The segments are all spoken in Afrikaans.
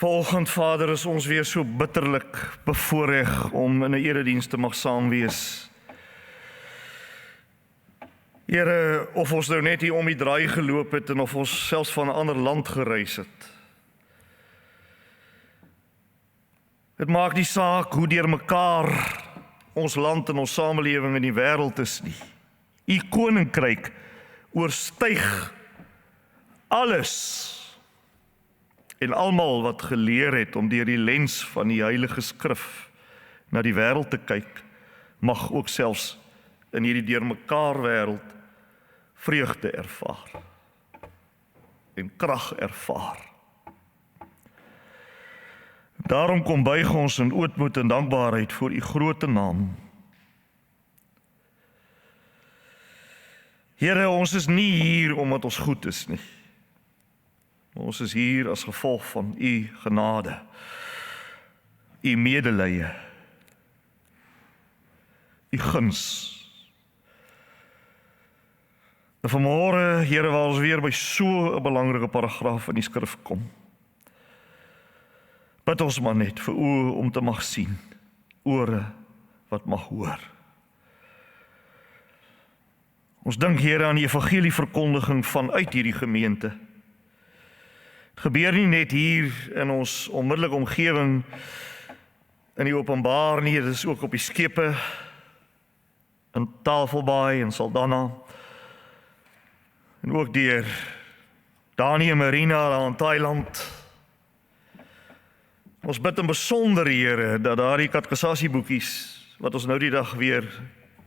Vanoggend, Vader, is ons weer so bitterlik bevoorreg om in 'n erediens te mag saam wees. Here, of ons nou net hier om die draai geloop het en of ons selfs van 'n ander land gereis het. Dit maak nie saak hoe deurmekaar ons land en ons samelewing in die wêreld is nie. U koninkryk oorstyg alles. En almal wat geleer het om deur die lens van die Heilige Skrif na die wêreld te kyk, mag ook selfs in hierdie deurmekaar wêreld vreugde ervaar en krag ervaar. Daarom kom buig ons in ootmoed en dankbaarheid voor u groote naam. Here, ons is nie hier omdat ons goed is nie. Ons is hier as gevolg van u genade, u medelee, u guns. En vanmôre, Here, waar ons weer by so 'n belangrike paragraaf in die skrif kom. Bid ons maar net vir oë om te mag sien, ore wat mag hoor. Ons dink, Here, aan die evangelieverkondiging vanuit hierdie gemeente. Het gebeur nie net hier in ons onmiddellike omgewing in die openbaar nie, dit is ook op die skepe in Tafelbaai en Saldanha en ook deur Dani en Marina daar in Thailand. Ons bid in besonder, Here, dat daardie katekisasieboekies wat ons nou die dag weer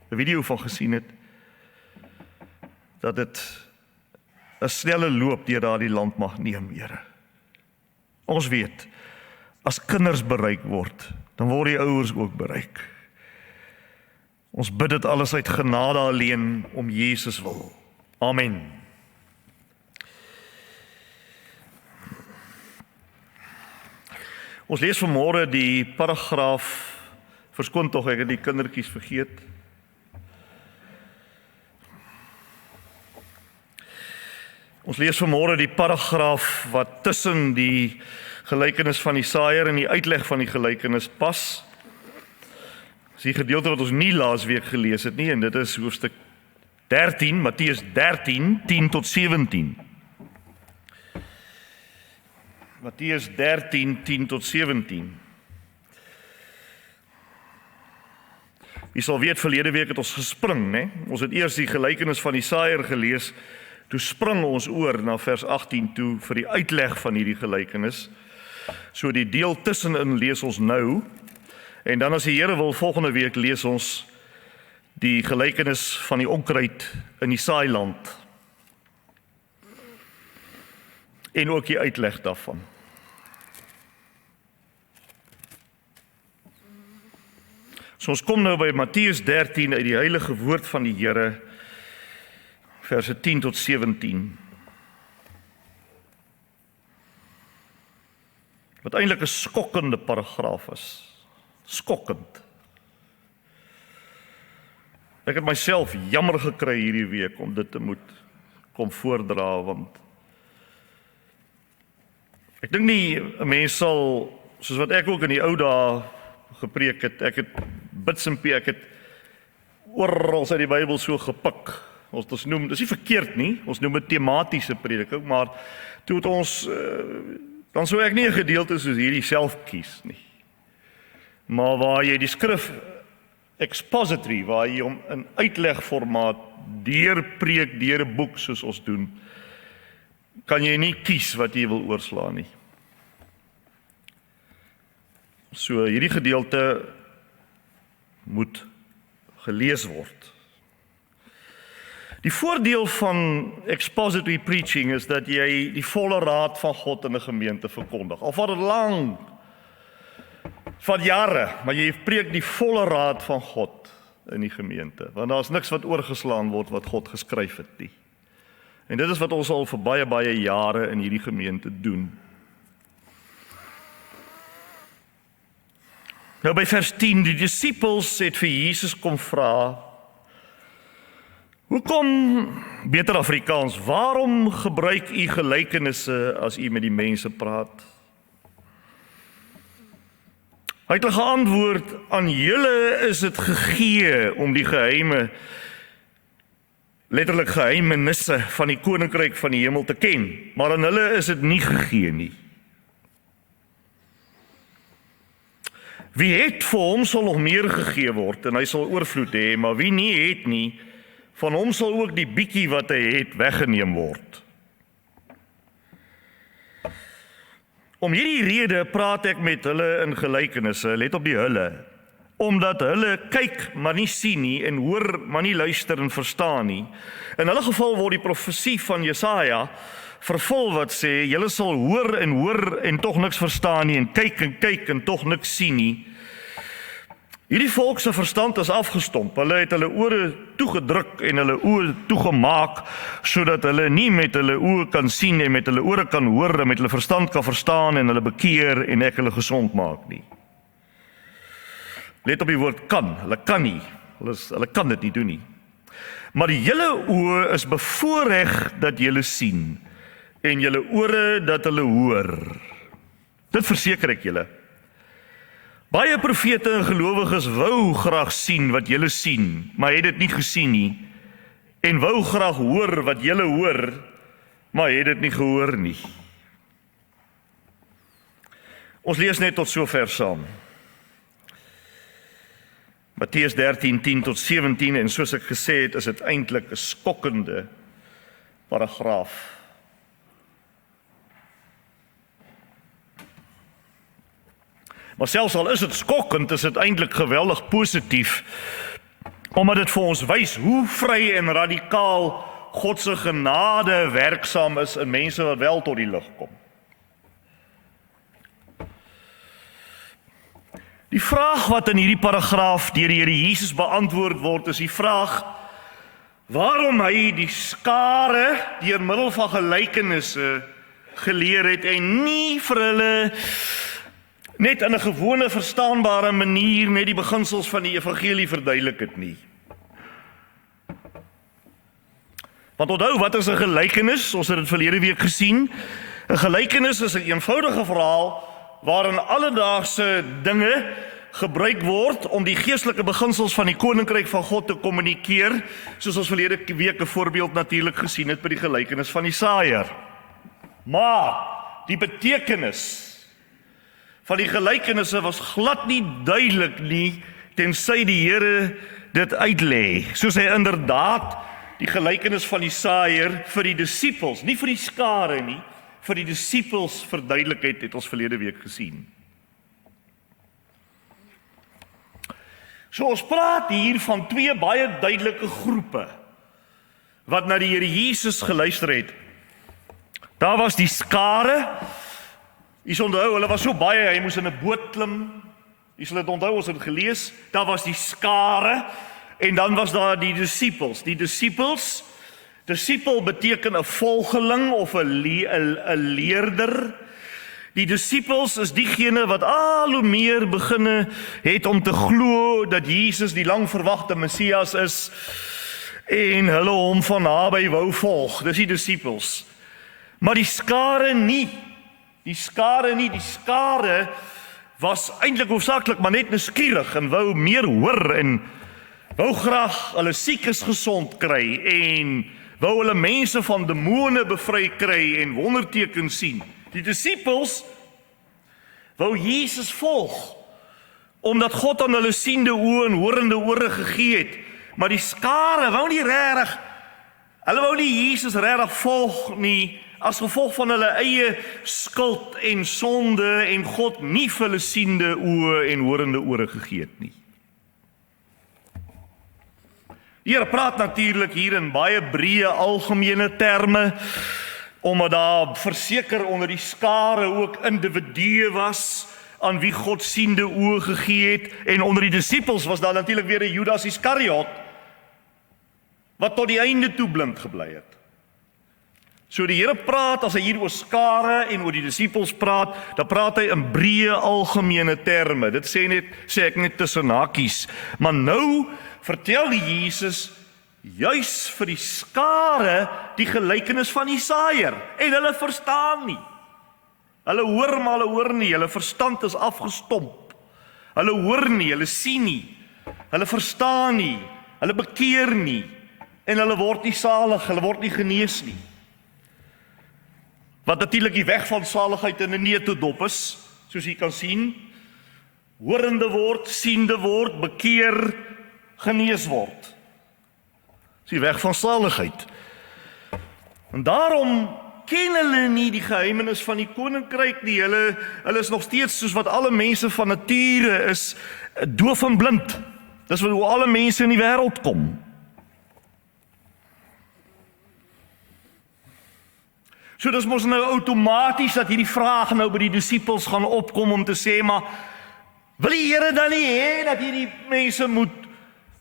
'n video van gesien het, dat dit 'n snelle loop deur daardie land mag neem, Here. Ons weet, as kinders bereik word, dan word die ouers ook bereik. Ons bid dit alles uit genade alleen om Jesus wil. Amen. Ons lees vanmôre die paragraaf, verskoon tog, ek het die kindertjies vergeet. Ons lees vanmôre die paragraaf wat tussen die gelykenis van die saaiër en die uitleg van die gelykenis pas. Dis die gedeelte wat ons nie laasweek gelees het nie, en dit is hoofstuk 13, Matteus 13, 10 tot 17. Matteus 13, 10 tot 17. Jy sal weet, verlede week het ons gespring, né? Ons het eers die gelykenis van die saaiër gelees. Toe spring ons oor na vers 18 toe vir die uitleg van hierdie gelykenis. So die deel tussenin lees ons nou, en dan as die Here wil, volgende week lees ons die gelykenis van die onkruid in die saailand. En ook die uitleg daarvan. So ons kom nou by Matteus 13 uit die heilige woord van die Here, verse 10 tot 17. Wat eintlik 'n skokkende paragraaf is. Skokkend. Ek het myself jammer gekry hierdie week om dit te moet kom voordra, want ek dink nie 'n mens sal, soos wat ek ook in die ou dae gepreek het, ek het bits en pie, ek het oral uit die Bybel so gepik. Ons noem, dis nie verkeerd nie, ons noem dit tematiese prediking, maar toe het ons, dan sou ek nie 'n gedeelte soos hierdie self kies nie. Maar waar jy die skrif expository, waar jy hom in uitlegformaat deurpreek, deur 'n boek soos ons doen, kan jy nie kies wat jy wil oorslaan nie. So hierdie gedeelte moet gelees word. Die voordeel van expository preaching is dat jy die volle raad van God in 'n gemeente verkondig. Al vat dit lank, van jare, maar jy preek die volle raad van God in die gemeente, want daar is niks wat oorgeslaan word wat God geskryf het nie. En dit is wat ons al vir baie jare in hierdie gemeente doen. Nou by vers 10, die disippels het vir Jesus kom vra, hoekom, beter Afrikaans, waarom gebruik u gelykenisse as u met die mense praat? Hy het hulle geantwoord, aan julle is dit gegee om die geheime, letterlik geheimenisse van die koninkryk van die hemel te ken, maar aan hulle is dit nie gegee nie. Wie het, vir hom sal nog meer gegee word, en hy sal oorvloed hê, maar wie nie het nie, van hom sal ook die bietjie wat hy het weggeneem word. Om hierdie rede praat ek met hulle in gelykenisse, let op die hulle, omdat hulle kyk, maar nie sien nie, en hoor, maar nie luister en verstaan nie. In hulle geval word die profesie van Jesaja vervul wat sê, julle sal hoor en tog niks verstaan nie, en kyk en tog niks sien nie. Hierdie volk se verstand is afgestomp. Hulle het hulle ore toegedruk en hulle oë toegemaak, sodat hulle nie met hulle oë kan sien en met hulle ore kan hoor en met hulle verstand kan verstaan en hulle bekeer en ek hulle gesond maak nie. Let op die woord kan, hulle kan nie. Hulle kan dit nie doen nie. Maar julle oë is bevoorreg dat julle sien en julle ore dat hulle hoor. Dit verseker ek julle. Baie profete en gelowiges wou graag sien wat julle sien, maar het dit nie gesien nie, en wou graag hoor wat julle hoor, maar het dit nie gehoor nie. Ons lees net tot sover saam. Matteus 13:10-17, en soos ek gesê het, is dit eintlik 'n skokkende paragraaf. Maar selfs al is dit skokkend, is dit eintlik geweldig positief, omdat dit vir ons wys hoe vry en radikaal God se genade werksaam is in mense wat wel tot die lig kom. Die vraag wat in hierdie paragraaf deur die Here Jesus beantwoord word, is die vraag waarom hy die skare deur middel van gelykenisse geleer het en nie vir hulle net in 'n gewone verstaanbare manier net die beginsels van die evangelie verduidelik het nie. Want onthou, wat is 'n gelykenis? Ons het dit verlede week gesien. 'n Gelykenis is 'n eenvoudige verhaal waarin alledaagse dinge gebruik word om die geestelike beginsels van die koninkryk van God te kommunikeer, soos ons verlede week 'n voorbeeld natuurlik gesien het by die gelykenis van die saaiër. Maar die betekenis van die gelykenisse was glad nie duidelik nie, tensy die Here dit uitlê, soos hy inderdaad die gelykenis van die saaiër vir die disippels, nie vir die skare nie, vir die disippels verduidelik het ons verlede week gesien. So ons praat hier van twee baie duidelike groepe wat na die Here Jesus geluister het. Daar was die skare. Jy sal onthou, hulle was so baie, hy moes in 'n boot klim. Jy sal dit onthou, ons het gelees. Daar was die skare en dan was daar die disippels. Die disippels, disipel beteken 'n volgeling of 'n leerder. Die disippels is diegene wat al hoe meer beginne het om te glo dat Jesus die lang verwagte Messias is en hulle hom van naby wou volg. Dis die disippels. Maar die skare nie. Die skare was eintlik hoofsaaklik maar net nuuskierig en wou meer hoor en wou graag hulle siekes gesond kry en wou hulle mense van demone bevry kry en wondertekens sien. Die disippels wou Jesus volg, omdat God aan hulle siende oë en horende ore gegee het. Maar die skare wou nie regtig, hulle wou nie Jesus regtig volg nie, as gevolg van hulle eie skuld en sonde en God nie vir hulle siende oë en horende ore gegee het nie. Die Here praat natuurlik hier in baie breë algemene terme, omdat daar verseker onder die skare ook individue was aan wie God siende oë gegee het, en onder die disippels was daar natuurlik weer 'n Judas Iskariot wat tot die einde toe blind gebly het. So die Here praat, as hy hier oor skare en oor die disippels praat, dan praat hy in breë algemene terme. Dit sê ek net tussen hakies. Maar nou vertel die Jesus juis vir die skare die gelykenis van die saaiër, en hulle verstaan nie. Hulle hoor maar hulle hoor nie, hulle verstand is afgestomp. Hulle hoor nie, hulle sien nie, hulle verstaan nie, hulle bekeer nie, en hulle word nie salig, hulle word nie genees nie. Wat natuurlik die weg van saligheid in 'n neutedop is, soos jy kan sien, hoorende word, siende word, bekeer, genees word. Dis die weg van saligheid. En daarom ken hulle nie die geheimenis van die koninkryk nie. Hulle is nog steeds soos wat alle mense van nature is, doof en blind. Dis hoe alle mense in die wêreld kom. So dis mos nou outomaties dat hierdie vraag nou by die disippels gaan opkom om te sê, maar wil die Here dan nie hê dat hierdie mense moet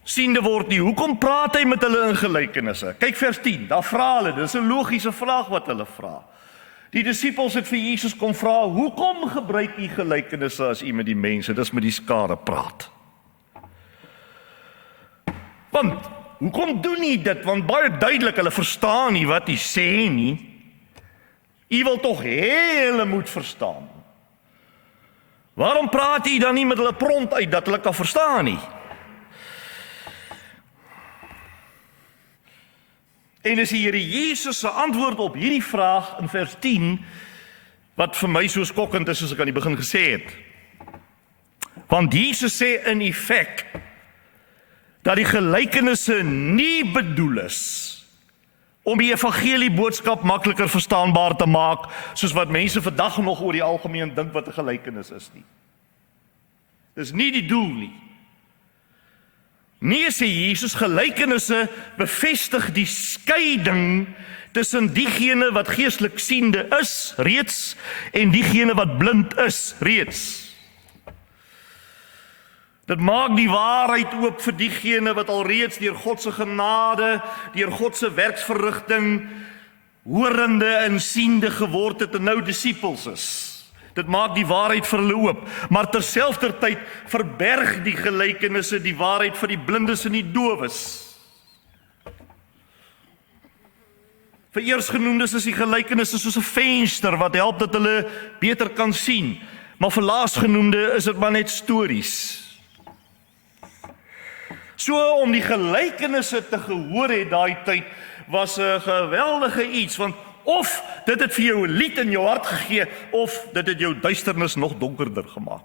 siende word nie? Hoekom praat hy met hulle in gelykenisse? Kyk vers 10, daar vra hulle, dis 'n logiese vraag wat hulle vra. Die disippels het vir Jesus kom vra, hoekom gebruik u gelykenisse as u met die mense, dis met die skare praat? Want, hoekom doen u dit? Want baie duidelik, hulle verstaan nie wat u sê nie. U wil tog hê hulle moet verstaan. Waarom praat u dan nie met hulle prompt uit dat hulle kan verstaan nie? En dis die Here Jesus se antwoord op hierdie vraag in vers 10, wat vir my so skokkend is soos ek aan die begin gesê het. Want Jesus sê in effek dat die gelykenisse nie bedoel is om die evangelie boodskap makliker verstaanbaar te maak, soos wat mense vandag nog oor die algemeen dink wat 'n gelykenis is nie. Dis nie die doel nie. Nee, sê Jesus, gelykenisse bevestig die skeiding tussen diegene wat geestelik siende is reeds en diegene wat blind is reeds. Dit maak die waarheid oop vir diegene wat alreeds deur God se genade, deur God se werksverrigting, hoorende en siende geword het en nou disippels is. Dit maak die waarheid vir hulle oop, maar terselfdertyd verberg die gelykenisse die waarheid vir die blindes en die dowes. Vir eersgenoemdes is die gelykenisse soos 'n venster wat help dat hulle beter kan sien, maar vir laasgenoemde is dit maar net stories. So om die gelykenisse te gehoor het daai tyd was 'n geweldige iets, want of dit het vir jou 'n lied in jou hart gegee, of dit het jou duisternis nog donkerder gemaak.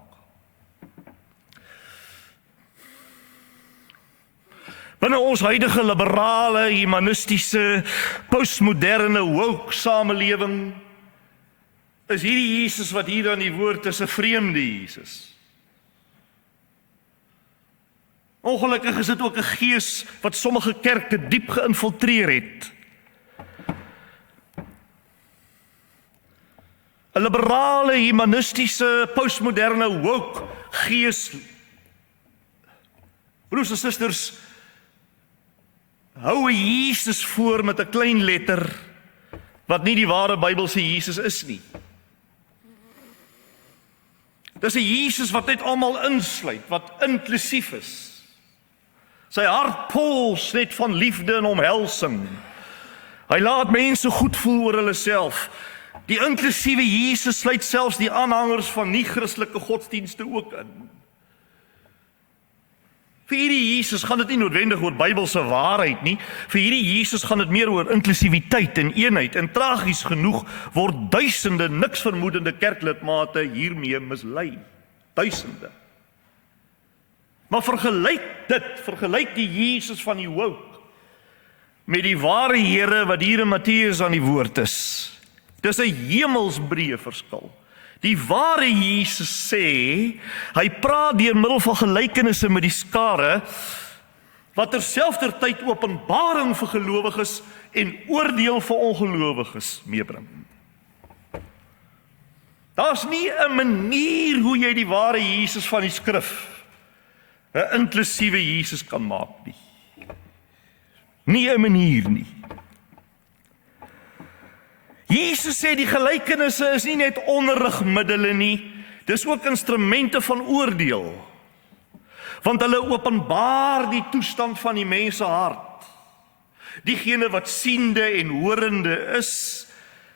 Binne ons huidige liberale, humanistiese, postmoderne, woke samelewing is hierdie Jesus wat hier aan die woord is 'n vreemde Jesus. Ongelukkig is dit ook 'n gees wat sommige kerke diep geïnfiltreer het. 'n liberale, humanistiese, postmoderne, woke gees. Broers en susters, hou 'n Jesus voor met 'n klein letter wat nie die ware Bybelse Jesus is nie. Dis 'n Jesus wat net almal insluit, wat inklusief is. Sy hart pols net van liefde en omhelsing. Hy laat mense goed voel oor hulle self. Die inklusiewe Jesus sluit selfs die aanhangers van nie-Christelike godsdienste ook in. Vir hierdie Jesus gaan dit nie noodwendig oor Bybelse waarheid nie. Vir hierdie Jesus gaan dit meer oor inklusiwiteit en eenheid. En tragies genoeg word duisende niks vermoedende kerklidmate hiermee mislei. Duisende. Maar vergelyk die Jesus van die woke met die ware Here wat hier in Matteus aan die woord is. Dis 'n hemelsbreë verskil. Die ware Jesus sê, hy praat deur middel van gelykenisse met die skare, wat terselfdertyd openbaring vir gelowiges en oordeel vir ongelowiges meebring. Daar's nie 'n manier hoe jy die ware Jesus van die skrif 'n inklusiewe Jesus kan maak nie. Nie 'n manier nie. Jesus sê die gelykenisse is nie net onderrigmiddels nie, dis ook instrumente van oordeel. Want hulle openbaar die toestand van die mens se hart. Diegene wat siende en hoorende is,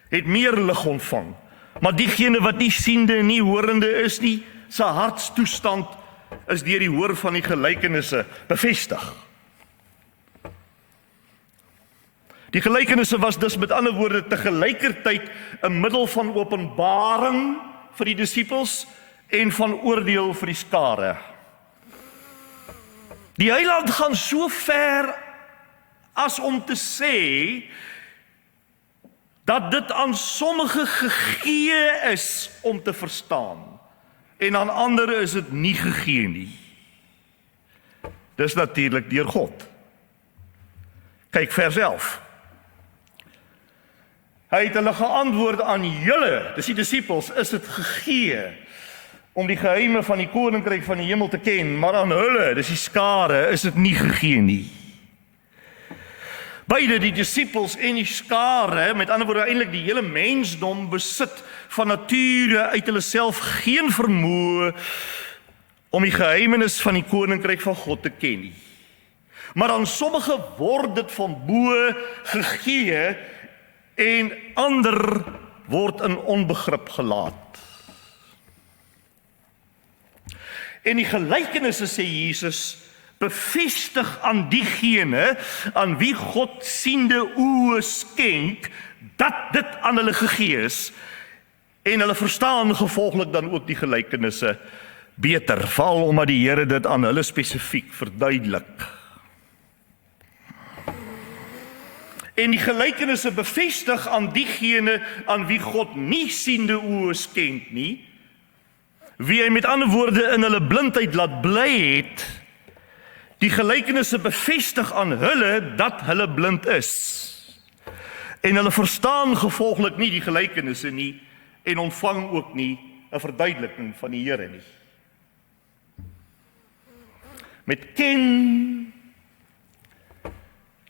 het meer lig ontvang. Maar diegene wat nie siende en nie hoorende is nie, sy hartstoestand is deur die hoor van die gelykenisse bevestig. Die gelykenisse was dus met ander woorde tegelykertyd 'n middel van openbaring vir die disippels en van oordeel vir die skare. Die Heiland gaan so ver as om te sê dat dit aan sommige gegee is om te verstaan en aan ander is dit nie gegee nie. Dis natuurlik deur God. Kyk vers 11. Hy het hulle geantwoord: aan julle, dis die disippels, is dit gegee om die geheime van die koninkryk van die hemel te ken, maar aan hulle, dis die skare, is dit nie gegee nie. Beide die disippels en die skare, met ander woorde eintlik die hele mensdom, besit van nature uit hulle self geen vermoë om die geheimenis van die koninkryk van God te ken nie. Maar aan sommige word dit van bo gegee en ander word in onbegrip gelaat. En die gelykenisse, sê Jesus, bevestig aan diegene aan wie God siende oë skenk, dat dit aan hulle gegee is, en hulle verstaan gevolglik dan ook die gelykenisse beter, veral omdat die Here dit aan hulle spesifiek verduidelik. En die gelykenisse bevestig aan diegene aan wie God nie siende oë skenk nie, wie hy met ander woorde in hulle blindheid laat bly het. Die gelykenisse bevestig aan hulle dat hulle blind is. En hulle verstaan gevolglik nie die gelykenisse nie en ontvang ook nie 'n verduideliking van die Here nie. Met ken,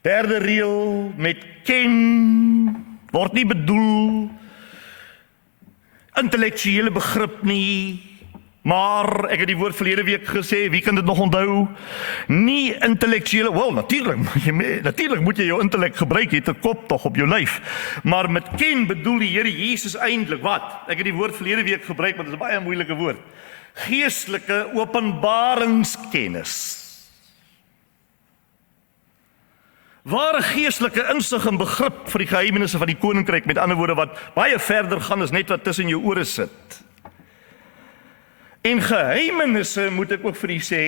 derde reël, met ken word nie bedoel intellektuele begrip nie, maar ek het die woord verlede week gesê, wie kan dit nog onthou? Nie intellektuele, wel natuurlik moet jy jou intellek gebruik, jy het 'n kop tog op jou lyf. Maar met ken bedoel die Here Jesus eintlik wat? Ek het die woord verlede week gebruik, maar dit is 'n baie moeilike woord. Geestelike openbaringskennis. Ware geestelike insig en begrip vir die geheimenisse van die koninkryk, met ander woorde wat baie verder gaan as net wat tussen jou ore sit. En geheimenisse, moet ek ook vir u sê,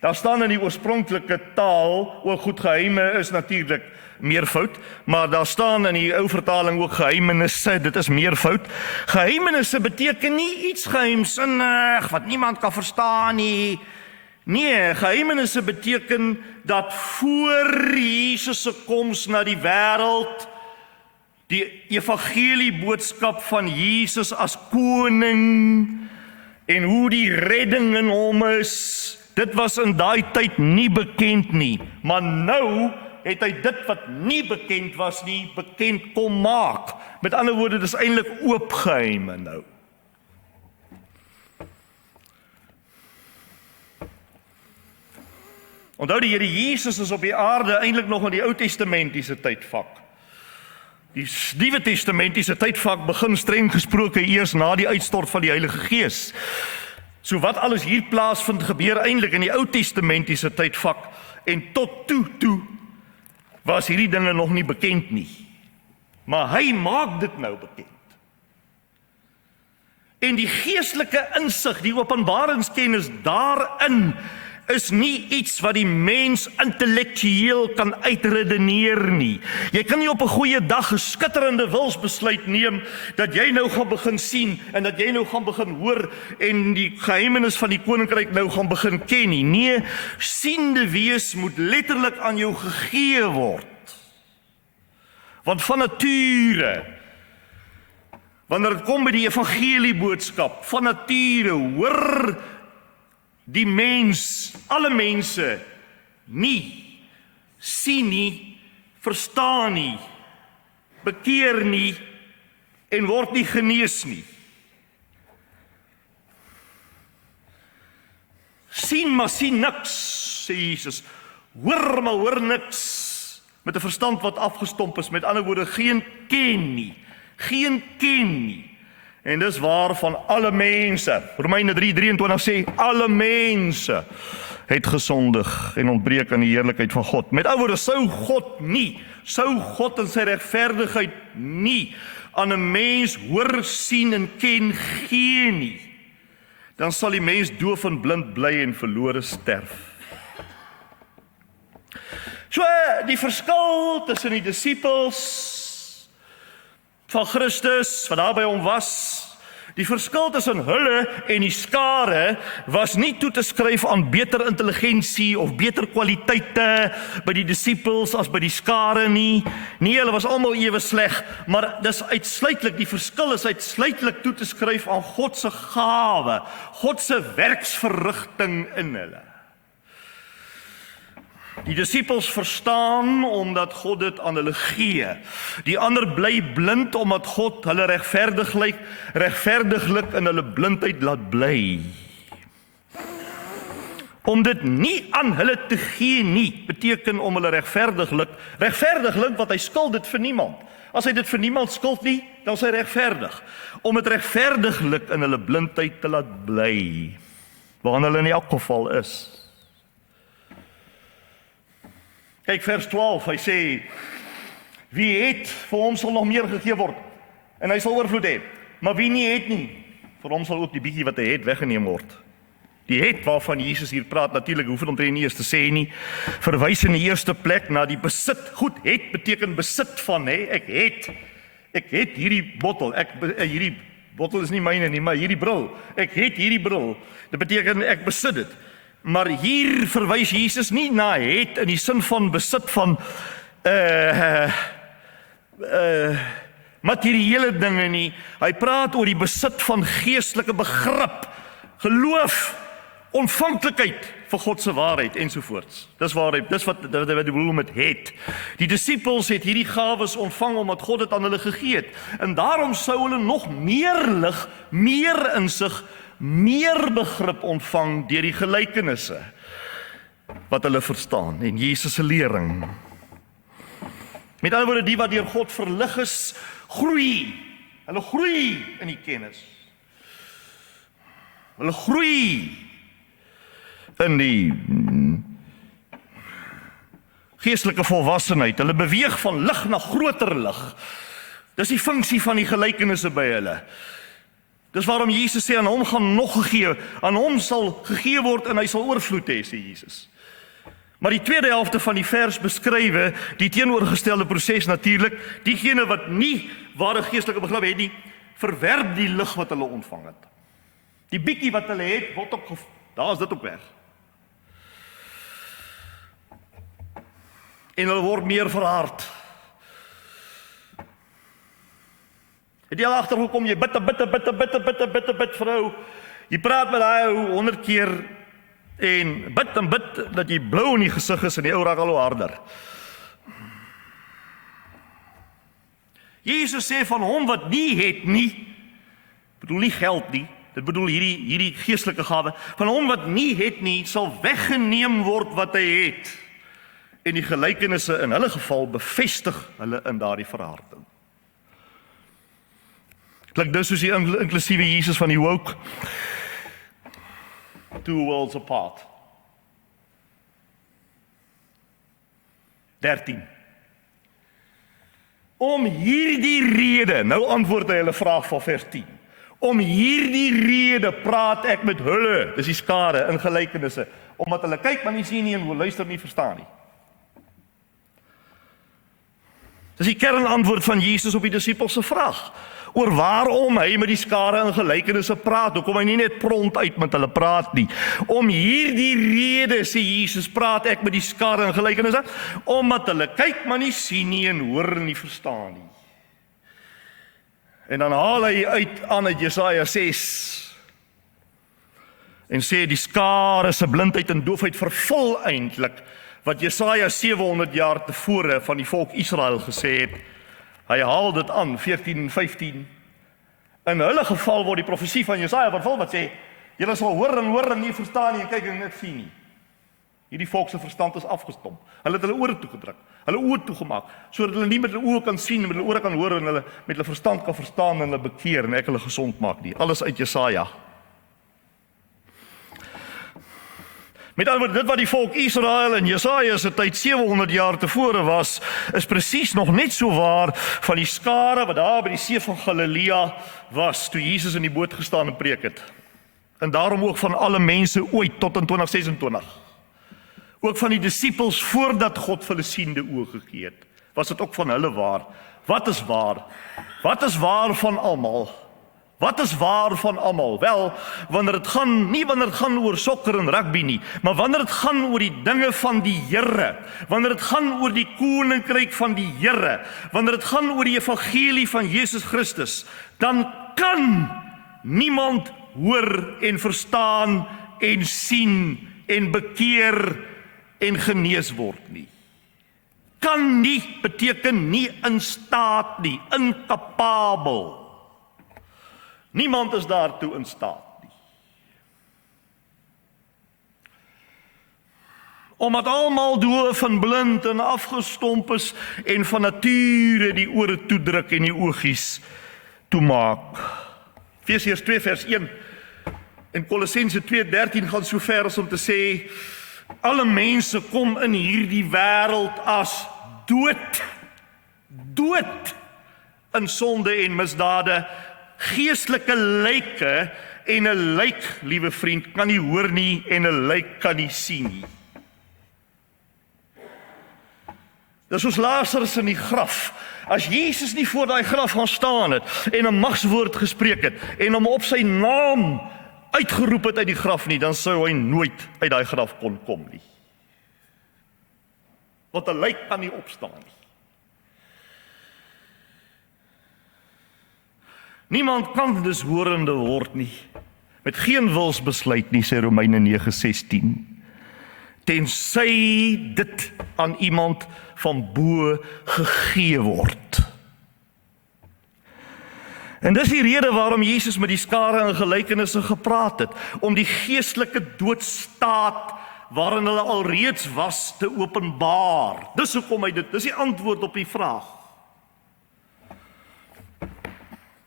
daar staan in die oorspronklike taal, ook goed, geheime is natuurlik meervoud, maar daar staan in die ou vertaling ook geheimenisse, dit is meervoud. Geheimenisse beteken nie iets geheimsinnig wat niemand kan verstaan nie. Nee, geheimenisse beteken dat voor Jesus se koms na die wêreld, die evangelieboodskap van Jesus as koning en hoe die redding in hom is, dit was in daai tyd nie bekend nie, maar nou het hy dit wat nie bekend was nie, bekend kom maak. Met ander woorde, dit is eintlik oop geheime nou. Onthou, die Here Jesus is op die aarde eintlik nog in die Ou Testamentiese tydvak. Die Nuwe Testamentiese tydvak begin streng gesproke eers na die uitstort van die Heilige Gees. So wat alles hier plaasvind, gebeur eintlik in die Ou Testamentiese tydvak, en tot toe was hierdie dinge nog nie bekend nie. Maar hy maak dit nou bekend. En die geestelike insig, die openbaringskennis daarin, is nie iets wat die mens intellektueel kan uitredeneer nie. Jy kan nie op 'n goeie dag 'n skitterende wilsbesluit neem dat jy nou gaan begin sien en dat jy nou gaan begin hoor en die geheimenis van die koninkryk nou gaan begin ken nie. Nee, siende wees moet letterlik aan jou gegee word. Want van nature, wanneer dit kom by die evangelieboodskap, van nature hoor die mens, alle mense, nie, sien nie, verstaan nie, bekeer nie, en word nie genees nie. Sien maar sien niks, sê Jesus. Hoor maar hoor niks, met 'n verstand wat afgestomp is, met ander woorde, geen ken nie, geen ken nie. En dis waar van alle mense. Romeine 3:23 sê, alle mense het gesondig en ontbreek aan die heerlikheid van God. Met ander woorde, sou God in sy regverdigheid nie aan 'n mens hoor, sien en ken gee nie, dan sal die mens doof en blind bly en verlore sterf. So, die verskil tussen die disippels van Christus, wat daar by hom was, die verskil tussen hulle en die skare was nie toe te skryf aan beter intelligensie of beter kwaliteite by die disippels as by die skare nie. Nee, hulle was almal ewe sleg, maar dis uitsluitlik, die verskil is uitsluitlik toe te skryf aan God se gawe, God se werksverrigting in hulle. Die disippels verstaan omdat God dit aan hulle gee. Die ander bly blind omdat God hulle regverdiglik in hulle blindheid laat bly. Om dit nie aan hulle te gee nie, beteken om hulle regverdiglik wat hy skuld dit vir niemand. As hy dit vir niemand skuld nie, dan is hy regverdig. Om dit regverdiglik in hulle blindheid te laat bly, waarin hulle in elk geval is. Kyk vers 12, hy sê, wie het, vir hom sal nog meer gegee word, en hy sal oorvloed hê. Maar wie nie het nie, vir hom sal ook die bietjie wat hy het weggeneem word. Die het waarvan Jesus hier praat, natuurlik hoef dit omtrent nie eers te sê nie, verwys in die eerste plek na die besit. Goed, het beteken besit van, ek het hierdie bottel, hierdie bottel is nie myne nie, maar hierdie bril, ek het hierdie bril, dit beteken ek besit dit. Maar hier verwys Jesus nie na het in die sin van besit van materiële dinge nie. Hy praat oor die besit van geestelike begrip, geloof, ontvanklikheid vir God se waarheid ensovoorts. Dis wat hy bedoel met het. Die disippels het hierdie gawes ontvang omdat God dit aan hulle gegee het. En daarom sou hulle nog meer lig, meer insig, meer begrip ontvang deur die gelykenisse wat hulle verstaan en Jesus se lering. Met ander woorde, die wat deur God verlig is, groei. Hulle groei in die kennis. Hulle groei in die geestelike volwassenheid. Hulle beweeg van lig na groter lig. Dis die funksie van die gelykenisse by hulle. Dis waarom Jesus sê, aan hom gaan nog gegee, aan hom sal gegee word en hy sal oorvloed hê, sê Jesus. Maar die tweede helfte van die vers beskrywe die teenoorgestelde proses natuurlik, diegene wat nie ware geestelike begrip het nie, verwerp die lig wat hulle ontvang het. Die bietjie wat hulle het, word ook, daar is dit ook weg. En hulle word meer verhard. Het jy al agtergekom, jy bid vrou, jy praat met hy 100 keer, en bid, dat jy blou in die gesig is, en die ou raak al hoe harder. Jesus sê van hom wat nie het nie, bedoel nie geld nie, dit bedoel hierdie geestelike gawe, van hom wat nie het nie, sal weggeneem word wat hy het. En die gelykenisse in hulle geval bevestig hulle in daardie verharding. Klink dus soos die inklusiewe Jesus van die woke, two worlds apart. 13. Om hierdie rede, nou antwoord hy hulle vraag van vers 10. Om hierdie rede praat ek met hulle, dis die skare in gelykenisse, omdat hulle kyk maar nie sien nie en luister nie verstaan nie. Dis die kernantwoord van Jesus op die disippels se vraag, oor waarom hy met die skare in gelykenisse praat, hoekom hy nie net prompt uit met hulle praat nie. Om hierdie rede, sê Jesus, praat ek met die skare in gelykenisse, omdat hulle kyk maar nie sien nie en hoor nie verstaan nie. En dan haal hy uit Jesaja 6 en sê die skare se blindheid en doofheid vervul eintlik wat Jesaja 700 jaar tevore van die volk Israel gesê het. Hy haal dit aan, 14 en 15. In hulle geval word die profesie van Jesaja vervul wat sê, julle sal hoor en nie verstaan nie en kyk en net sien nie. Hierdie volk se verstand is afgestomp. Hulle het hulle ore toegedruk, hulle oë toegemaak, sodat hulle nie met hulle oë kan sien, met hulle ore kan hoor en hulle met hulle verstand kan verstaan en hulle bekeer en ek hulle gesond maak nie. Alles uit Jesaja. Met ander woorde, dit wat die volk Israel in Jesaja se tyd 700 jaar tevore was, is presies nog net so waar van die skare wat daar by die see van Galilea was, toe Jesus in die boot gestaan en preek het. En daarom ook van alle mense ooit tot in 2026. Ook van die disippels voordat God vir hulle siende oë gegee het, was dit ook van hulle waar. Wat is waar? Wat is waar van almal? Wat is waar van almal? Wel, wanneer dit gaan oor sokker en rugby nie, maar wanneer dit gaan oor die dinge van die Here, wanneer dit gaan oor die koninkryk van die Here, wanneer dit gaan oor die evangelie van Jesus Christus, dan kan niemand hoor en verstaan en sien en bekeer en genees word nie. Kan nie beteken nie in staat nie, incapabel. Niemand is daartoe in staat nie. Omdat almal doof en blind en afgestomp is en van nature die ore toedruk en die oogies toemaak. Efesiërs 2 vers 1 en Kolossense 2:13 gaan so ver as om te sê, alle mense kom in hierdie wêreld as dood in sonde en misdade, geestelike lyke, en 'n lijk, liewe vriend, kan nie hoor nie en 'n lijk kan nie sien nie. Dis soos Lazarus in die graf. As Jesus nie voor daai graf gaan staan het en 'n magswoord gespreek het en hom op sy naam uitgeroep het uit die graf nie, dan sou hy nooit uit daai graf kon kom nie. Want 'n lijk kan nie opstaan nie. Niemand kan dus horende word nie, met geen wilsbesluit nie, sê Romeine 9:16, tensy dit aan iemand van bo gegee word. En dis die rede waarom Jesus met die skare in gelykenisse gepraat het, om die geestelike doodstaat waarin hulle alreeds was te openbaar. Dis hoekom hy dit, dis die antwoord op die vraag.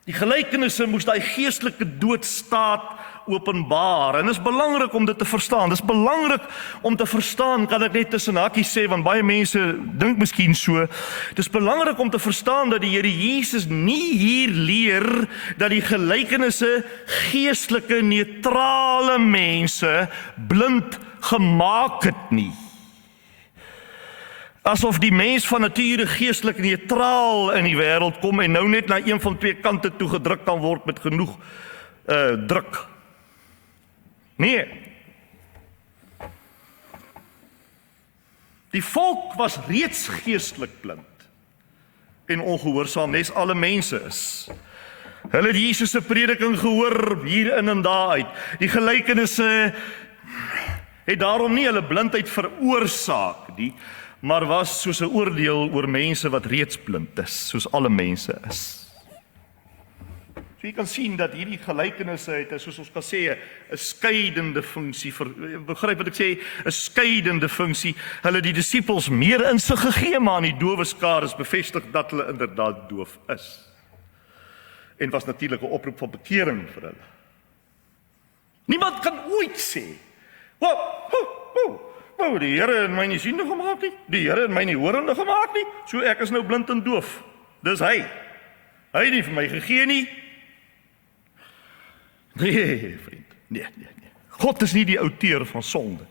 Die gelykenisse moes daai geestelike doodstaat openbaar, en dit is belangrik om dit te verstaan. Dit is belangrik om te verstaan, kan ek net tussen hakies sê, want baie mense dink miskien so. Dit is belangrik om te verstaan dat die Here Jesus nie hier leer dat die gelykenisse geestelike neutrale mense blind gemaak het nie. Asof die mens van nature geestelik neutraal in die wêreld kom en nou net na een van twee kante toe gedruk kan word met genoeg druk. Nee. Die volk was reeds geestelik blind en ongehoorsaam, nes alle mense is. Hulle het Jesus se prediking gehoor hier in en daar uit. Die gelykenisse het daarom nie hulle blindheid veroorsaak nie, maar was soos 'n oordeel oor mense wat reeds blind is, soos alle mense is. So jy kan sien dat hierdie gelykenisse het, soos ons kan sê, 'n skeidende funksie, begryp wat ek sê, 'n skeidende funksie. Hulle het die disippels meer insig gegee, maar aan die dowe skare is bevestig dat hulle inderdaad doof is. En was natuurlik 'n oproep van bekering vir hulle. Niemand kan ooit sê, die Here het my nie siende gemaak nie, die Here het my nie horende gemaak nie, so ek is nou blind en doof. Dis hy. Hy het nie vir my gegee nie. Nee, vriend, nee. God is nie die outeur van sonde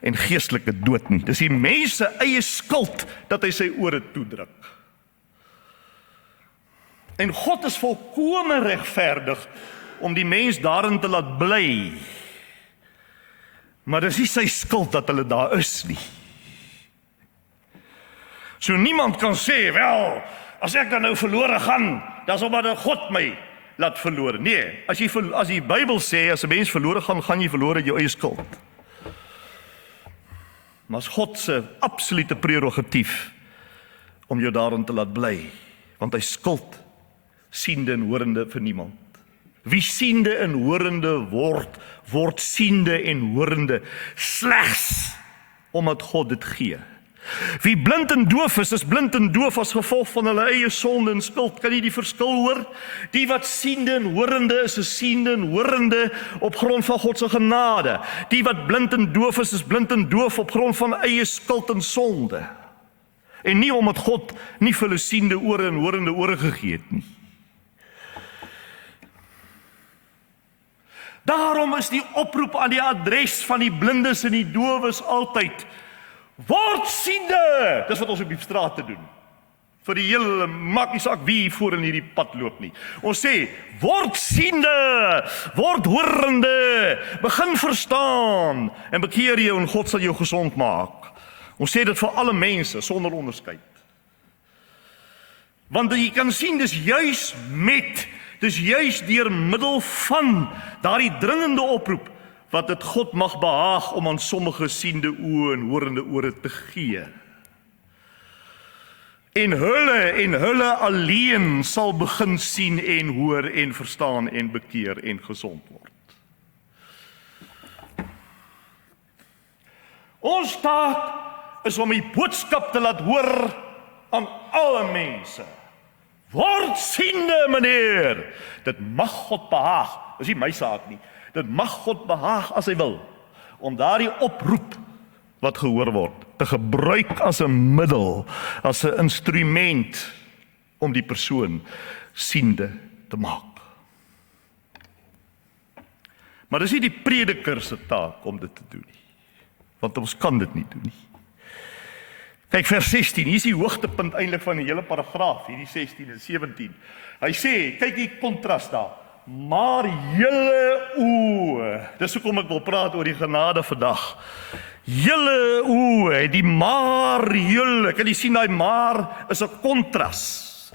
en geestelike dood nie. Dis die mens se eie skuld dat hy sy ore toedruk. En God is volkome regverdig om die mens daarin te laat bly. Maar dis nie sy skuld dat hulle daar is nie. So niemand kan sê, wel, as ek dan nou verlore gaan, dan is omdat God my laat verlore. Nee, as die Bybel sê, as 'n mens verlore gaan, gaan jy verlore jou eie skuld. Maar as God se absolute prerogatief om jou daarin te laat bly, want hy skuld siende en horende vir niemand. Wie siende en horende word siende en horende slegs omdat God dit gee. Wie blind en doof is blind en doof as gevolg van hulle eie sonde en skuld. Kan jy die verskil hoor? Die wat siende en horende is 'n siende en horende op grond van God se genade. Die wat blind en doof is blind en doof op grond van eie skuld en sonde. En nie omdat God nie vir hulle siende ore en horende ore gegee het nie. Daarom is die oproep aan die adres van die blindes en die dowes altyd: word siende! Dis wat ons op die straat te doen. Vir die hele, maak nie saak wie voor in hierdie pad loop nie. Ons sê, word siende, word horende, begin verstaan, en bekeer jou en God sal jou gesond maak. Ons sê dit vir alle mense, sonder onderskeid. Want jy kan sien, dis juis deur middel van daardie dringende oproep, wat dit God mag behaag om aan sommige siende oë en horende ore te gee. En hulle alleen sal begin sien en hoor en verstaan en bekeer en gesond word. Ons taak is om die boodskap te laat hoor aan alle mense. Word siende, meneer. Dit mag God behaag. Dis nie my saak nie. Dit mag God behaag as hy wil, om daardie oproep wat gehoor word, te gebruik as 'n middel, as 'n instrument, om die persoon siende te maak. Maar dis nie die prediker se taak om dit te doen nie, want ons kan dit nie doen nie. Kyk, vers 16, hier is die hoogtepunt eintlik van die hele paragraaf, hierdie 16 en 17. Hy sê, kyk die kontras daar, maar julle oë, dis hoekom ek wil praat oor die genade vandag. Julle oë, die maar julle, kan jy sien, die maar is 'n kontras.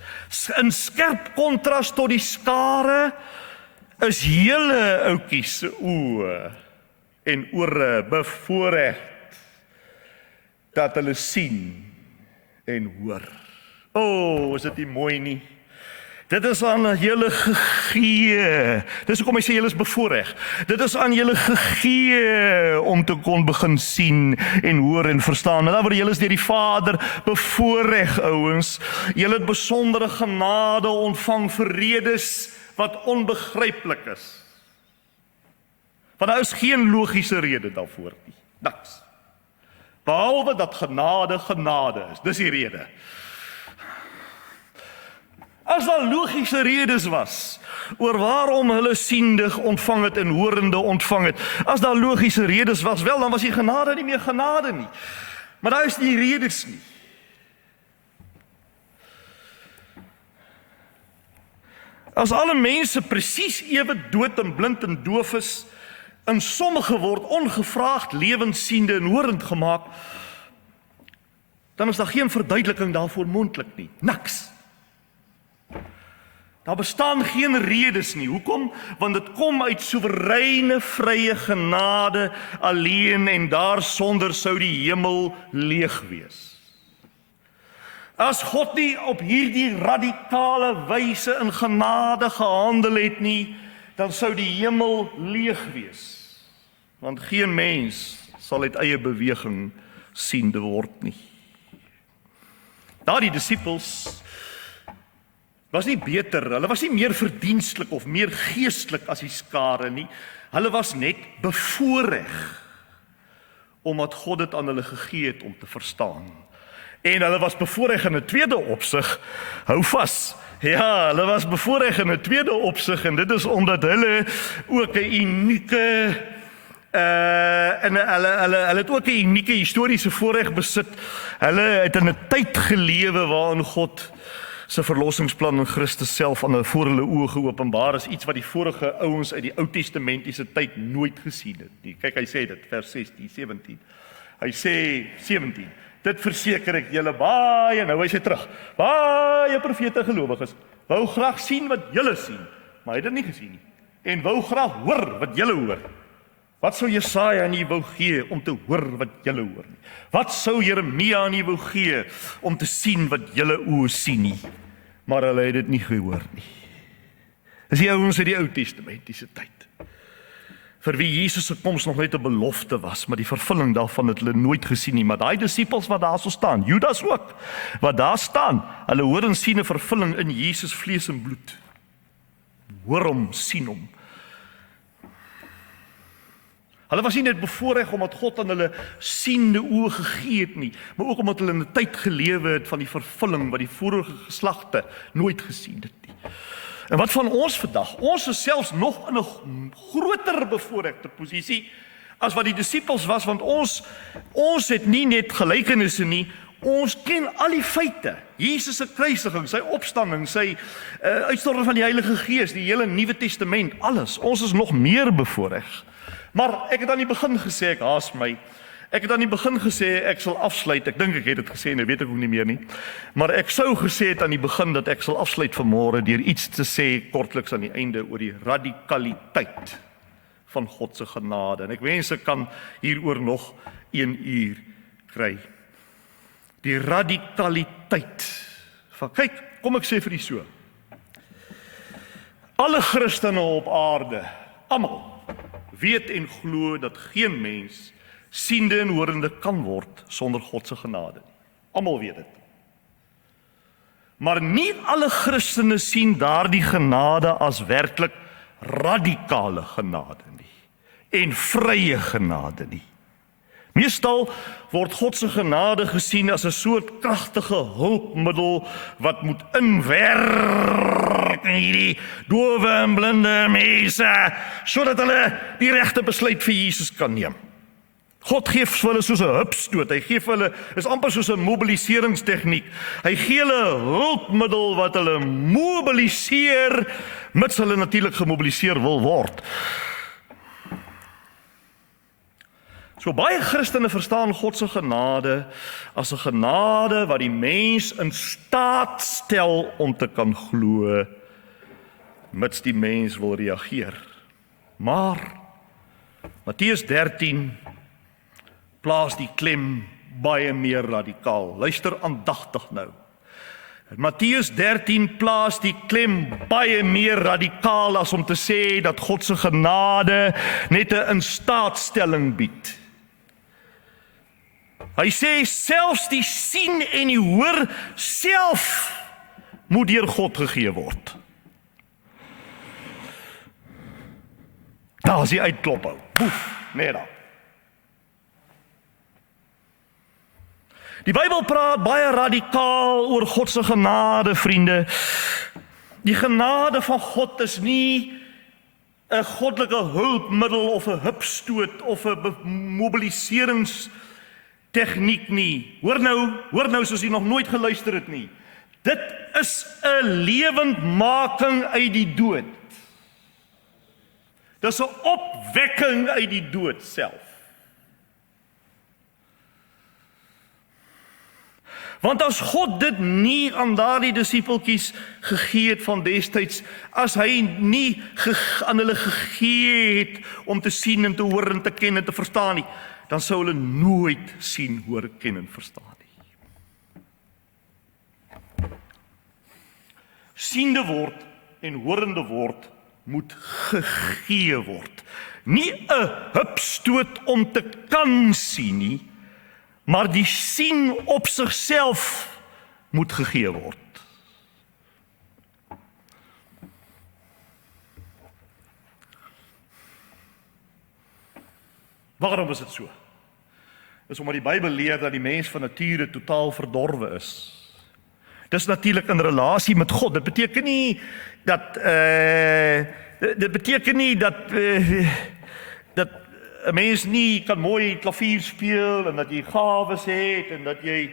In skerp kontras tot die skare is julle ouetjies se oë en ore bevoorreg dat hulle sien en hoor. O, is dit nie mooi nie? Dit is aan julle gegee. Dis hoekom hy sê julle is bevoorreg. Dit is aan julle gegee om te kon begin sien en hoor en verstaan. Met ander woorde, julle is deur die Vader bevoorreg, ouens. Julle het besondere genade ontvang vir redes wat onbegryplik is. Want daar is geen logiese rede daarvoor nie. Niks. Behalwe dat genade is. Dis die rede. As daar logiese redes was oor waarom hulle siendig ontvang het en horende ontvang het, as daar logiese redes was, wel, dan was die genade nie meer genade nie. Maar daar is nie redes nie. As alle mense presies ewe dood en blind en doof is, en sommige word ongevraagd lewensiende en horend gemaak, dan is daar geen verduideliking daarvoor moontlik nie. Niks. Daar bestaan geen redes nie. Hoekom? Want dit kom uit soewereine vrye genade alleen en daarsonder sou die hemel leeg wees. As God nie op hierdie radikale wyse in genade gehandel het nie, dan sou die hemel leeg wees. Want geen mens sal uit eie beweging siende word nie. Daardie disippels was nie beter, hulle was nie meer verdienstelik of meer geestelik as die skare nie. Hulle was net bevoorreg, omdat God dit aan hulle gegee het om te verstaan. En hulle was bevoorreg in 'n tweede opsig, hou vas. Ja, hulle was bevoorreg in 'n tweede opsig, en dit is omdat hulle ook 'n unieke en hulle het ook 'n unieke historiese voorreg besit. Hulle het in 'n tyd gelewe waarin God se verlossingsplan in Christus self aan hulle voor hulle oë geopenbaar is, iets wat die vorige ouens uit die Ou Testamentiese tyd nooit gesien het nie. Kyk, hy sê dit, vers 16, 17. Hy sê 17. Dit verseker ek julle baie, nou hy sê terug, baie profete gelowiges wou graag sien wat julle sien, maar hy het dit nie gesien nie. En wou graag hoor wat julle hoor. Wat sou Jesaja nie wou gee om te hoor wat julle hoor nie? Wat sou Jeremia nie wou gee om te sien wat julle oë sien nie? Maar hulle het dit nie gehoor nie. Dis die ouens uit die Ou Testamentiese tyd. vir wie Jesus se koms nog net 'n belofte was, maar die vervulling daarvan het hulle nooit gesien nie. Maar daai disippels wat daar so staan, Judas ook, wat daar staan, hulle hoor en sien 'n vervulling in Jesus vlees en bloed. Hoor hom, sien hom. Hulle was nie net bevoorreg omdat God aan hulle siende oë gegee het nie, maar ook omdat hulle in 'n tyd gelewe het van die vervulling wat die vorige geslagte nooit gesien het nie. En wat van ons vandag? Ons is selfs nog in 'n groter bevoorregte posisie as wat die disippels was, want ons het nie net gelykenisse nie, ons ken al die feite. Jesus se kruisiging, sy opstanding, sy uitstorting van die Heilige Gees, die hele Nuwe Testament, alles. Ons is nog meer bevoorreg. Maar ek het aan die begin gesê, ek haas my. Ek het aan die begin gesê, ek sal afsluit. Ek dink ek het dit gesê, nou weet ek ook nie meer nie. Maar ek sou gesê het aan die begin dat ek sal afsluit vanmôre deur iets te sê kortliks aan die einde oor die radikaliteit van God se genade. En ek wens ek kan hieroor nog 1 uur kry. Die radikaliteit van, kyk, kom ek sê vir die so. Alle Christene op aarde, almal, weet en glo dat geen mens siende en horende kan word sonder God se genade. Almal weet dit. Maar nie alle Christene sien daardie genade as werklik radikale genade nie en vrye genade nie. Meestal word God se genade gesien as 'n soort kragtige hulpmiddel wat moet inwerk in hierdie dowe en blinde mense sodat hulle die regte besluit vir Jesus kan neem. God gee vir hulle soos 'n hupstoot. Hy gee vir hulle, is amper soos 'n mobiliseringstegniek. Hy gee hulle 'n hulpmiddel wat hulle mobiliseer, mits hulle natuurlik gemobiliseer wil word. So baie Christene verstaan God se genade as 'n genade wat die mens in staat stel om te kan glo, mits die mens wil reageer. Maar Matteus 13 plaas die klem baie meer radikaal. Luister aandagtig nou. Matteus 13 plaas die klem baie meer radikaal as om te sê dat God se genade net 'n instaatstelling bied. Hy sê selfs die sien en die hoor self moet deur God gegee word. Daar is die uitklop. Boef, net daar. Die Bybel praat baie radikaal oor God se genade, vriende. Die genade van God is nie 'n goddelike hulpmiddel of 'n hupstoot of 'n mobiliseringstegniek nie. Hoor nou soos jy nog nooit geluister het nie. Dit is 'n lewendmaking uit die dood. Dis 'n opwekking uit die dood self. Want as God dit nie aan daardie disippeltjies gegee het van destyds, as hy nie aan hulle gegee het om te sien en te hoor en te ken en te verstaan nie, dan sou hulle nooit sien, hoor, ken en verstaan nie. Siende word en horende word moet gegee word. Nie 'n hupstoot om te kan sien nie, maar die sien op sigself moet gegee word. Waarom is dit so? Dis omdat die Bybel leer dat die mens van nature totaal verdorwe is. Dis natuurlik in relasie met God. Dit beteken nie dat 'n mens nie kan mooi klavier speel en dat jy gawes het en dat jy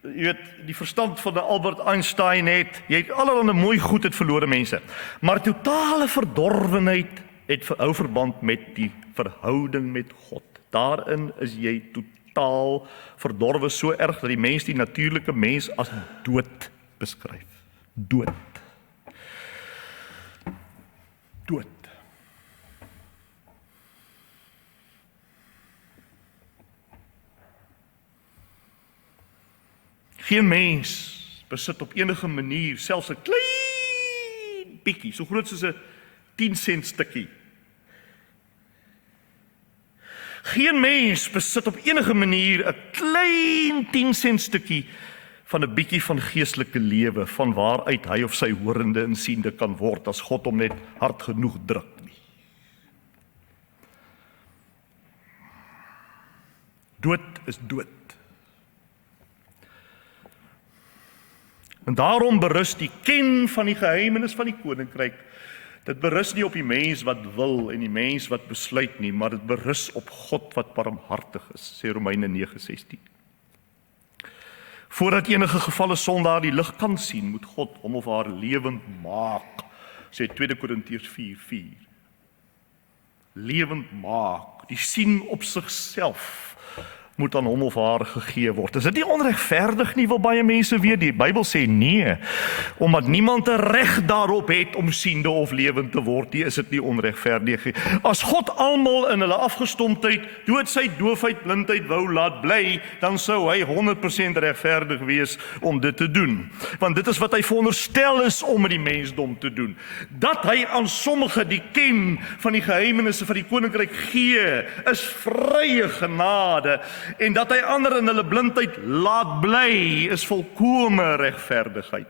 weet die verstand van 'n Albert Einstein het. Jy het allerlei mooi goed het verlore mense. Maar totale verdorwenheid hou verband met die verhouding met God. Daarin is jy totaal verdorwe, so erg dat die mens die natuurlike mens as dood beskryf. Dood. Geen mens besit op enige manier, selfs 'n klein bietjie, so groot soos 'n 10 sent stukkie, Geen mens besit op enige manier 'n klein 10-sent stukkie van 'n bietjie van geestelike lewe, van waaruit hy of sy horende en siende kan word, as God hom net hard genoeg druk nie. Dood is dood. En daarom berus die ken van die geheimenis van die koninkryk. Dit berus nie op die mens wat wil en die mens wat besluit nie, maar dit berus op God wat barmhartig is, sê Romeine 9:16. Voordat enige gevalle sondaar die lig kan sien, moet God hom of haar lewend maak, sê 2 Korintiërs 4:4. Lewend maak, die sien op sigself moet aan hom of haar gegee word. Is dit nie onregverdig nie, wil baie mense weet. Die Bybel sê nee, omdat niemand 'n reg daarop het om siende of lewend te word nie, is dit nie onregverdig nie. As God almal in hulle afgestomptheid, doodsheid, doofheid, blindheid wou laat bly, dan sou hy 100% regverdig wees om dit te doen. Want dit is wat hy veronderstel is om met die mensdom te doen. Dat hy aan sommige die ken van die geheimenisse van die koninkryk gee, is vrye genade. En dat hy ander in hulle blindheid laat bly, is volkome regverdigheid.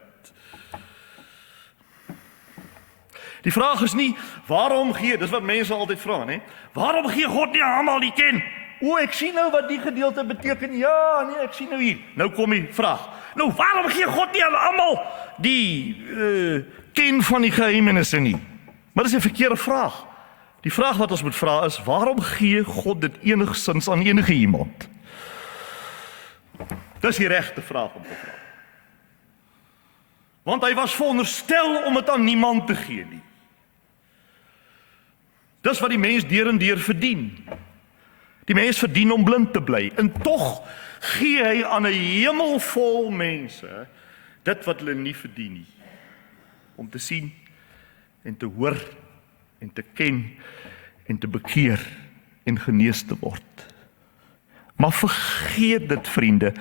Die vraag is nie, waarom gee, dis wat mense altyd vra, né? Waarom gee God nie almal die ken? O, ek sien nou wat die gedeelte beteken. Ja, nee, ek sien nou hier. Nou kom die vraag. Nou, waarom gee God nie aan almal die ken van die geheimenisse nie? Maar dis 'n verkeerde vraag. Die vraag wat ons moet vra is, waarom gee God dit enigsins aan enige iemand? Dis die regte vraag om te vra. Want hy was veronderstel om dit aan niemand te gee nie. Dis wat die mens deur en deur verdien. Die mens verdien om blind te bly, en tog gee hy aan 'n hemel vol mense dit wat hulle nie verdien nie. Om te sien en te hoor en te ken en te bekeer en genees te word. Maar vergeet dit, vriende,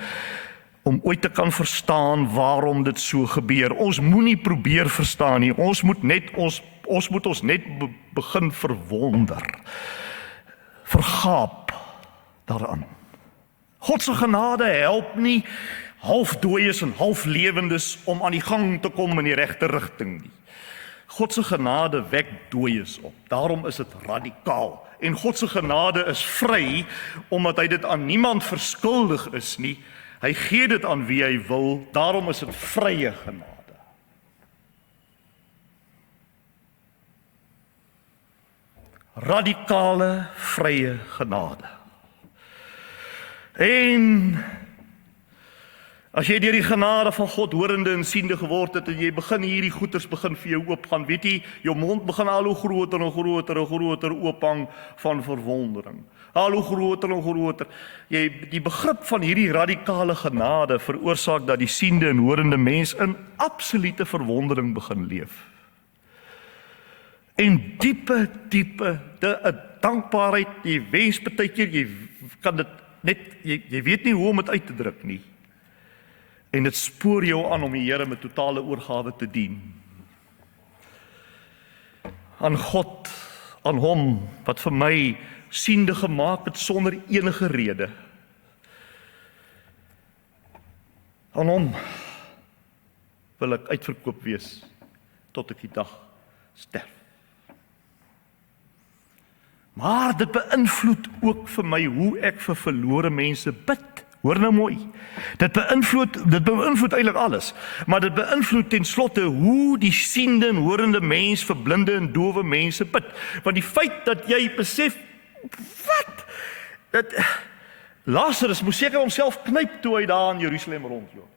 om ooit te kan verstaan waarom dit so gebeur. Ons moenie probeer verstaan nie. Ons moet ons net begin verwonder. Vergaap daaraan. God se genade help nie halfdooies en halflewendes om aan die gang te kom in die regte rigting nie. God se genade wek dooies op. Daarom is dit radikaal. En God se genade is vry, omdat hy dit aan niemand verskuldig is nie. Hy gee dit aan wie hy wil. Daarom is dit vrye genade. Radikale vrye genade. En as jy deur die genade van God horende en siende geword het, en jy begin hierdie goeters begin vir jou oopgaan, weet jy, jou mond begin al hoe groter en groter en groter oophang van verwondering. Al hoe groter en groter. Die begrip van hierdie radikale genade veroorsaak dat die siende en horende mens in absolute verwondering begin leef. En diepe, 'n dankbaarheid, jy wens partykeer, jy kan dit net, jy weet nie hoe om dit uit te druk nie. En dit spoor jou aan om die Here met totale oorgawe te dien. Aan God, aan hom wat vir my siende gemaak het sonder enige rede. Aan hom wil ek uitverkoop wees tot ek die dag sterf. Maar dit beïnvloed ook vir my hoe ek vir verlore mense bid. Hoor nou mooi. Dit beïnvloed eintlik alles, maar dit beïnvloed ten slotte hoe die siende en horende mens vir blinde en dowe mense bid. Want die feit dat jy besef, Lazarus moes seker homself knyp toe hy daar in Jerusalem rondloop.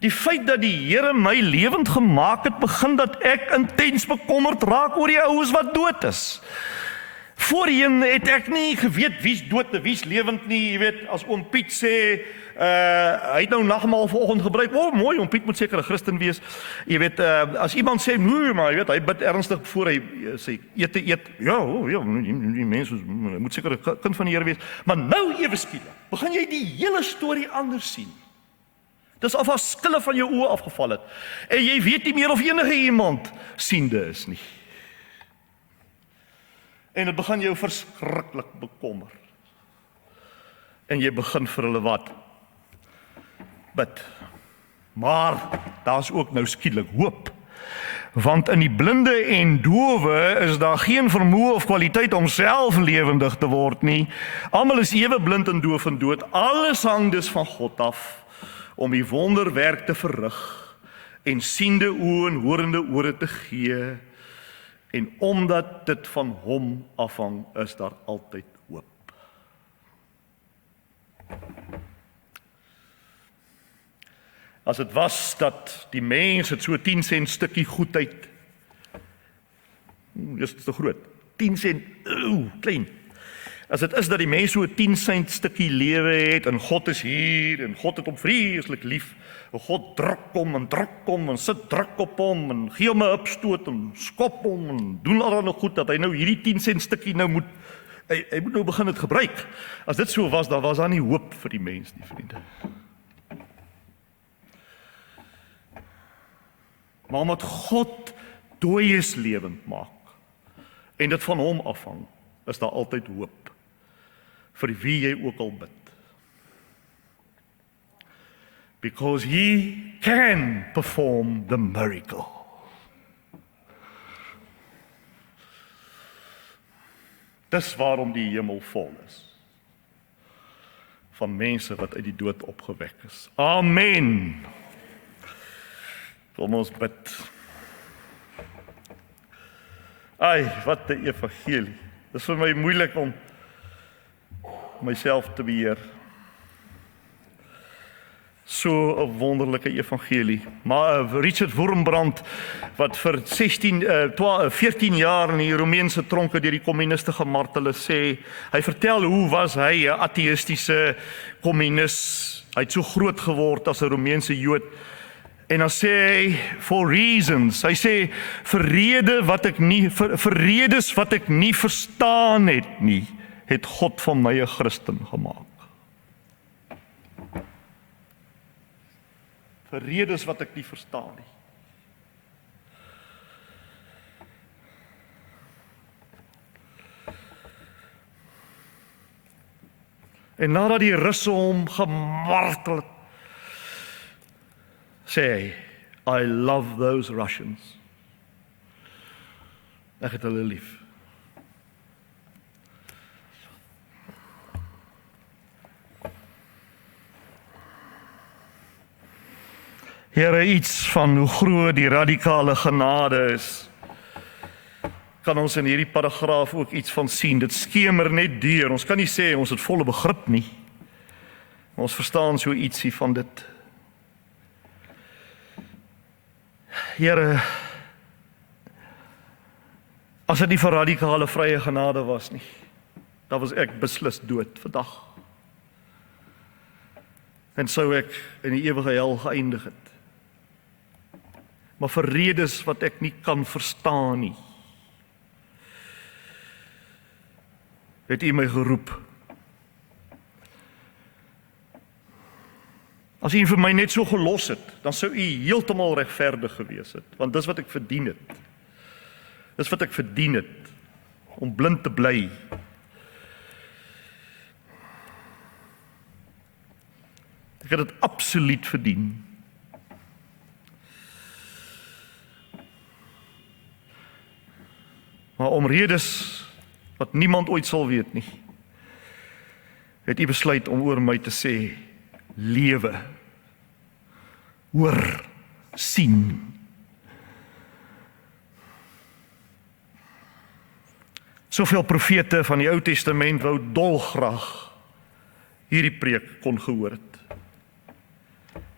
Die feit dat die Here my lewend gemaak het, begin dat ek intens bekommerd raak oor die oues wat dood is. Voorheen het ek nie geweet wie's dood en wie's lewend nie, jy weet, as oom Piet sê, hy het nou nagmaal vanoggend gebruik, mooi, oom Piet moet seker 'n Christen wees, jy weet, as iemand sê, nee, maar jy weet, hy bid ernstig voor hy sê, ete eet, ja, die mens moet seker 'n kind van die Here wees, maar nou ewe skielik, begin jy die hele storie anders sien. Dis of as skille van jou oë afgeval het, en jy weet nie meer of enige iemand siende is nie. En dit begin jou verskriklik bekommer. en jy begin vir hulle wat? Bid. Maar daar's ook nou skielik hoop. Want in die blinde en dowe is daar geen vermoë of kwaliteit om self lewendig te word nie. Almal is ewe blind en doof en dood. Alles hang dus van God af om die wonderwerk te verrig en siende oë en horende ore te gee. En omdat dit van hom afhang, is daar altyd hoop. As dit was dat die mens het so 10 sent stukkie goedheid, dis te groot, 10 sent, klein. As dit is dat die mens so 10 sent stukkie lewe het, en God is hier, en God het hom vreeslik lief, en God druk hom, en sit druk op hom, en gee hom 'n hupstoot, en skop hom, en doen allerlei goed, dat hy nou hierdie 10 sent stukkie nou moet, hy moet nou begin het gebruik. As dit so was, dan was daar nie hoop vir die mens nie, vriende. Maar omdat God dooies lewend maak, en dit van hom afhang, is daar altyd hoop, vir wie jy ook al bid. Because he can perform the miracle. Dis waarom die hemel vol is, van mense wat uit die dood opgewek is. Amen. Kom ons bid. Ai, wat 'n evangelie. Dit is vir my moeilik om myself te beheer. So 'n wonderlike evangelie. Maar Richard Wurmbrand, wat vir 14 jaar in die Romeinse tronke deur die kommuniste gemartel is, sê, hy vertel hoe was hy 'n ateïstiese kommunis. Hy het so groot geword as 'n Romeinse Jood. En dan sê hy, for reasons, hy sê, vir redes wat ek nie verstaan het nie, het God van my 'n Christen gemaak. Vir redes wat ek nie verstaan nie. En nadat die Russe hom gemartel het, sê hy, I love those Russians. Ek het hulle lief. Here, iets van hoe groot die radikale genade is, kan ons in hierdie paragraaf ook iets van sien. Dit skemer net deur. Ons kan nie sê ons het volle begrip nie. Ons verstaan so ietsie van dit. Here, as dit nie vir radikale vrye genade was nie, dan was ek beslis dood vandag. En sou ek in die ewige hel geëindig het. Maar vir redes wat ek nie kan verstaan nie, het U my geroep. As U vir my net so gelos het, dan sou U heeltemal regverdig gewees het, want dis wat ek verdien het. Dis wat ek verdien het, om blind te bly. Ek het dit absoluut verdien. Maar om redes wat niemand ooit sal weet nie, het U besluit om oor my te sê, lewe, hoor, sien. Soveel profete van die Ou Testament wou dolgraag hierdie preek kon gehoor het.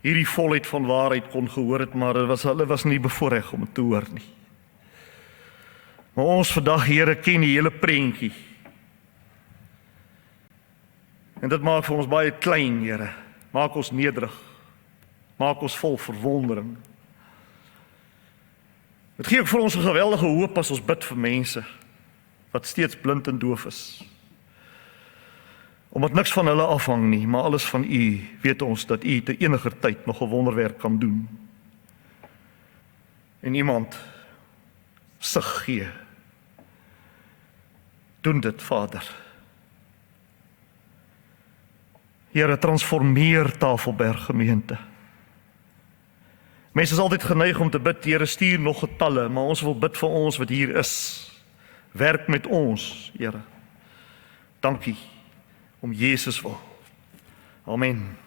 Hierdie volheid van waarheid kon gehoor het, maar hulle was nie bevoorreg om het te hoor nie. Maar ons vandag, Here, ken die hele prentjie. En dit maak vir ons baie klein, Here. Maak ons nederig. Maak ons vol verwondering. Dit gee ook vir ons 'n geweldige hoop as ons bid vir mense wat steeds blind en doof is. Omdat niks van hulle afhang nie, maar alles van U, weet ons dat U te eniger tyd nog 'n wonderwerk kan doen. En iemand sig gee. Doen dit, Vader. Here, transformeer Tafelberg gemeente. Mense is altyd geneig om te bid, Here, stuur nog getalle, maar ons wil bid vir ons wat hier is. Werk met ons, Here. Dankie om Jesus wil. Amen.